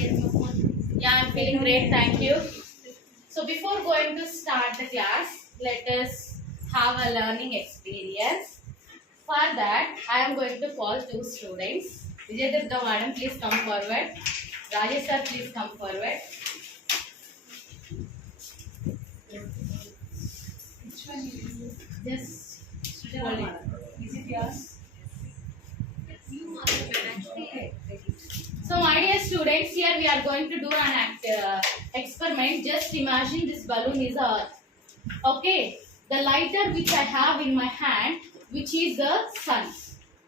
Yeah, I'm feeling great, thank you. So before going to start the class, let us have a learning experience. For that, I am going to call two students. Vijay Durga madam, please come forward. Rajesh sir, please come forward. Which one you Just hold it. Is it yours? Okay. So my dear students, here we are going to do an experiment. Just imagine this balloon is Earth. Okay, the lighter which I have in my hand, which is the sun.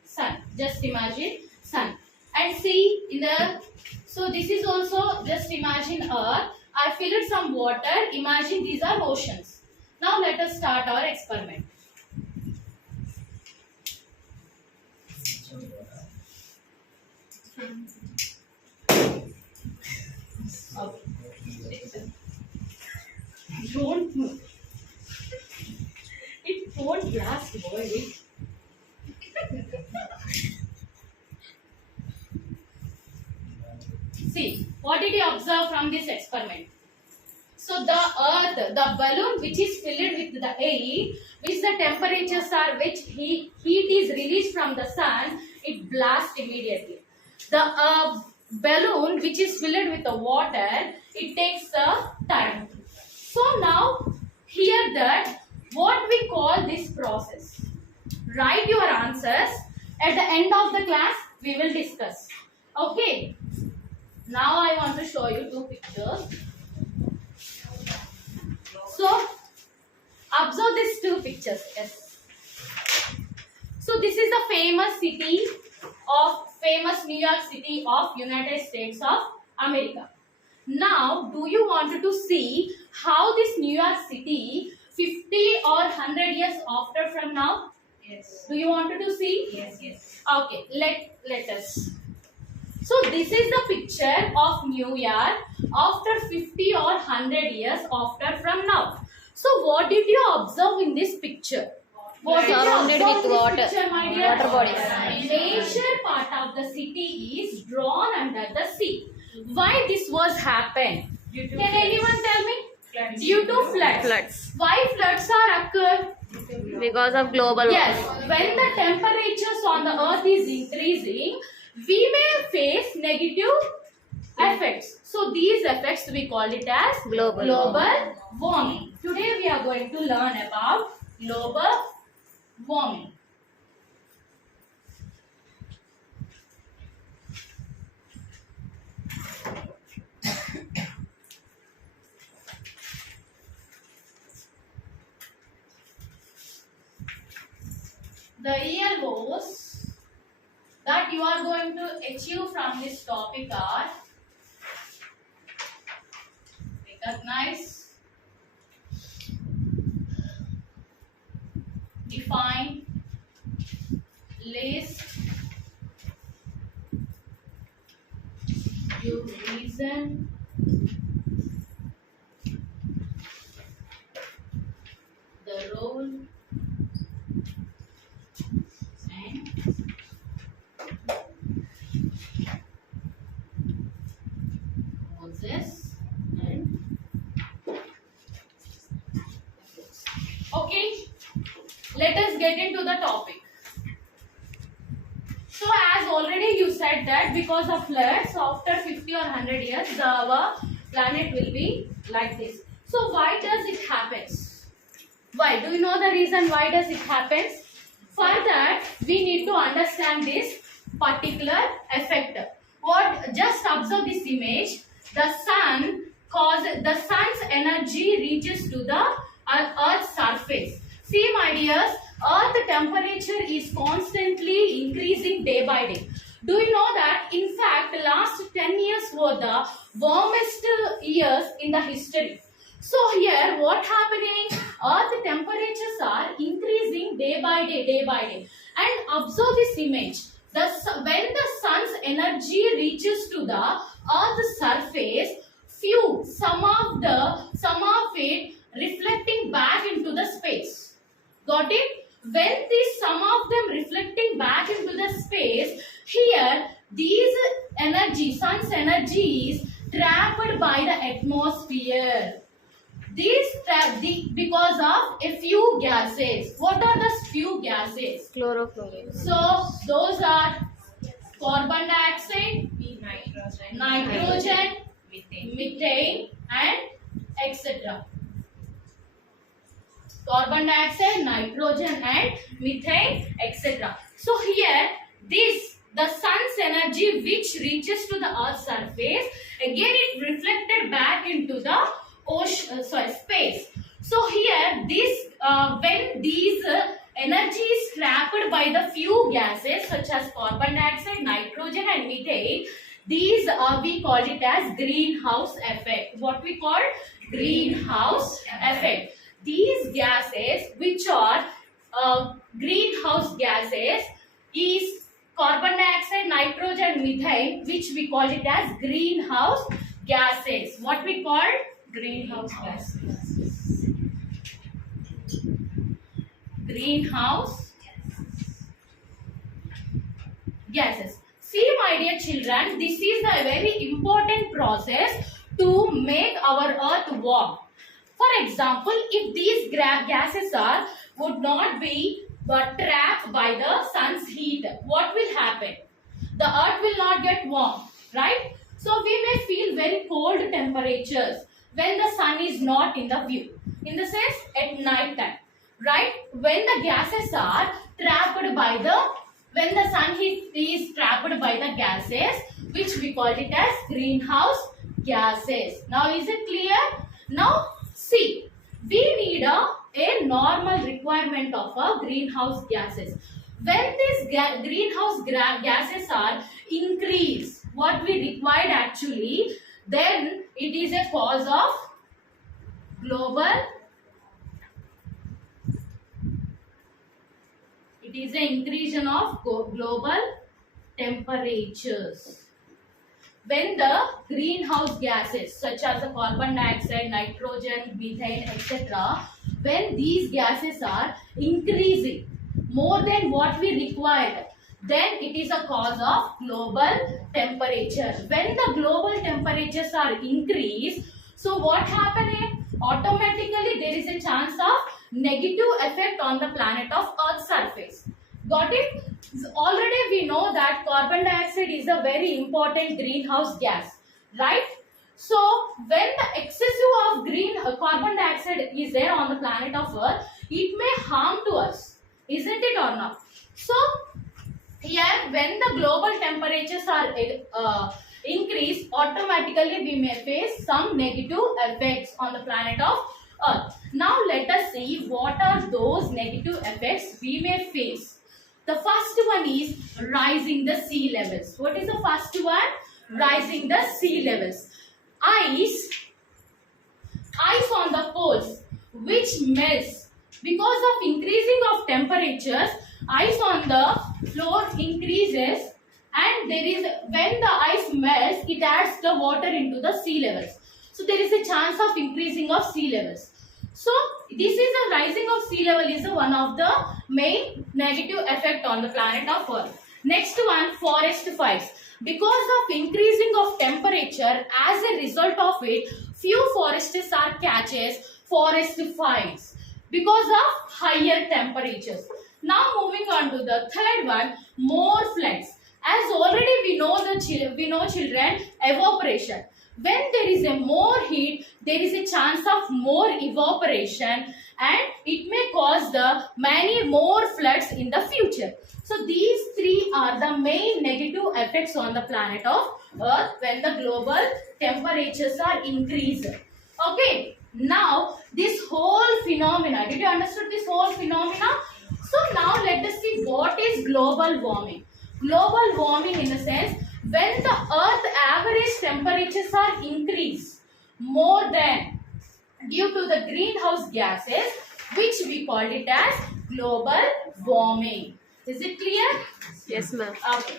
Sun. Just imagine sun. And see in the, so this is also, just imagine Earth. I filled some water. Imagine these are oceans. Now let us start our experiment. Okay. Don't move. It won't last, boy. See, what did you observe from this experiment? So the earth, the balloon which is filled with the air, which the temperatures are, which heat is released from the sun, it blasts immediately. The balloon which is filled with the water, it takes time. So now, here that, what we call this process. Write your answers. At the end of the class, we will discuss. Okay. Now I want to show you two pictures. So, observe these two pictures. Yes. So this is the famous famous New York City of United States of America. Now, do you want to see how this New York City 50 or 100 years after from now? Yes. Do you want to see? Yes, yes. Okay, let us. So this is the picture of New York after 50 or 100 years after from now. So what did you observe in this picture? What did you Surrounded observe with in this water. picture, my dear? Water bodies. Major part of the city is drawn under the sea. Why this was happened? Can anyone tell me? Floods. Due to floods. Floods. Why floods are occurred? Because of global Yes, warming. when the temperatures on the earth is increasing, we may face negative effects. So these effects we call it as Global warming. Today we are going to learn about global warming. The real goals that you are going to achieve from this topic are: recognize, define, list, use reason, the role, and Moses and okay, let us get into the topic. So as already you said that because of floods after 50 or 100 years our planet will be like this. So why does it happens? Why? Do you know the reason why does it happens? For that we need to understand this particular effect. What? Just observe this image. The sun's energy reaches to the earth's surface. See my dears, earth temperature is constantly increasing day by day. Do you know that in fact last 10 years were the warmest years in the history. So here what happening? Earth temperatures are increasing day by day. And observe this image. When the sun's energy reaches to the earth's surface, some of it reflecting back into the space. Got it? When some of them reflecting back into the space, here these energy, sun's energy is trapped by the atmosphere. Because of a few gases. What are the few gases? Chlorofluorine. So those are carbon dioxide, Nitrogen. nitrogen, Methane. methane, and etc. Carbon dioxide, nitrogen, and methane, etc. So here, the sun's energy which reaches to the Earth's surface, again it reflected back into the space. So here, when these energy is trapped by the few gases such as carbon dioxide, nitrogen, and methane, these we call it as greenhouse effect. What we call greenhouse effect. These gases which are greenhouse gases is carbon dioxide, nitrogen, methane, which we call it as greenhouse gases. What we call Greenhouse gases. greenhouse gases. See, my dear children, this is a very important process to make our earth warm. For example, if these gases would not be trapped by the sun's heat, what will happen? The earth will not get warm, right? So we may feel very cold temperatures when the sun is not in the view. In the sense, at night time, right? When the gases are trapped by when the sun heat is trapped by the gases, which we call it as greenhouse gases. Now is it clear? Now see, we need a normal requirement of greenhouse gases. When these greenhouse gases are increased, what we required actually, then it is a cause of global. It is an increase of global temperatures. When the greenhouse gases such as the carbon dioxide, nitrogen, methane, etc., when these gases are increasing more than what we required, then it is a cause of global temperature. When the global temperatures are increased, so what happens? Automatically there is a chance of negative effect on the planet of Earth's surface. Got it? Already we know that carbon dioxide is a very important greenhouse gas, right? So when the excessive of carbon dioxide is there on the planet of Earth, it may harm to us, isn't it or not? So here, when the global temperatures are increased, automatically we may face some negative effects on the planet of Earth. Now let us see what are those negative effects we may face. The first one is rising the sea levels. What is the first one? Rising the sea levels. Ice on the poles which melts because of increasing of temperatures. Ice on the floor increases, and when the ice melts, it adds the water into the sea levels. So there is a chance of increasing of sea levels. So this is a rising of sea level is one of the main negative effect on the planet of Earth. Next one, forest fires. Because of increasing of temperature, as a result of it, few forests are catches forest fires because of higher temperatures. Now moving on to the third one, more floods. As already we know children, evaporation. When there is a more heat, there is a chance of more evaporation, and it may cause the many more floods in the future. So these three are the main negative effects on the planet of Earth when the global temperatures are increased. Okay, now this whole phenomena, did you understand this whole phenomena? So now let us see what is global warming. Global warming in the sense, when the Earth average temperatures are increased more than due to the greenhouse gases, which we call it as global warming. Is it clear? Yes, ma'am. Okay.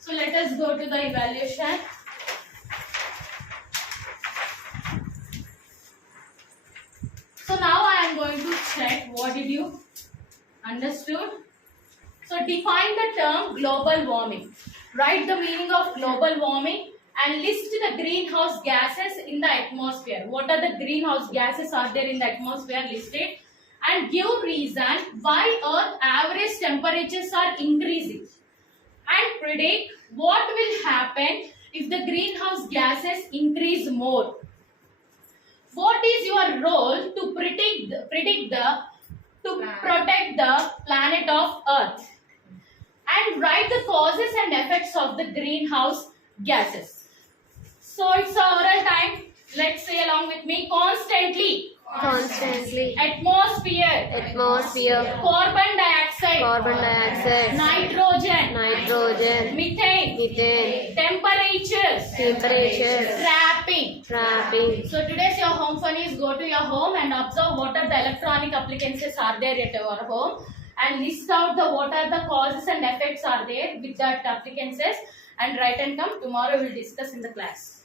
So let us go to the evaluation. So now I am going to check what did you understood. So define the term global warming. Write the meaning of global warming and list the greenhouse gases in the atmosphere. What are the greenhouse gases are there in the atmosphere listed? And give reason why Earth average temperatures are increasing. And predict what will happen if the greenhouse gases increase more. What is your role to protect the planet of Earth? And write the causes and effects of the greenhouse gases. So it's a oral time. Let's say along with me. Constantly. Constantly. Atmosphere. Atmosphere. Carbon dioxide. Carbon dioxide. Nitrogen. Nitrogen. Methane. Methane. Temperatures. Temperature. Trapping. Trapping. So today's your home fun is go to your home and observe what are the electronic appliances are there at your home and list out the what are the causes and effects are there with that appliances and write and come. Tomorrow we'll discuss in the class.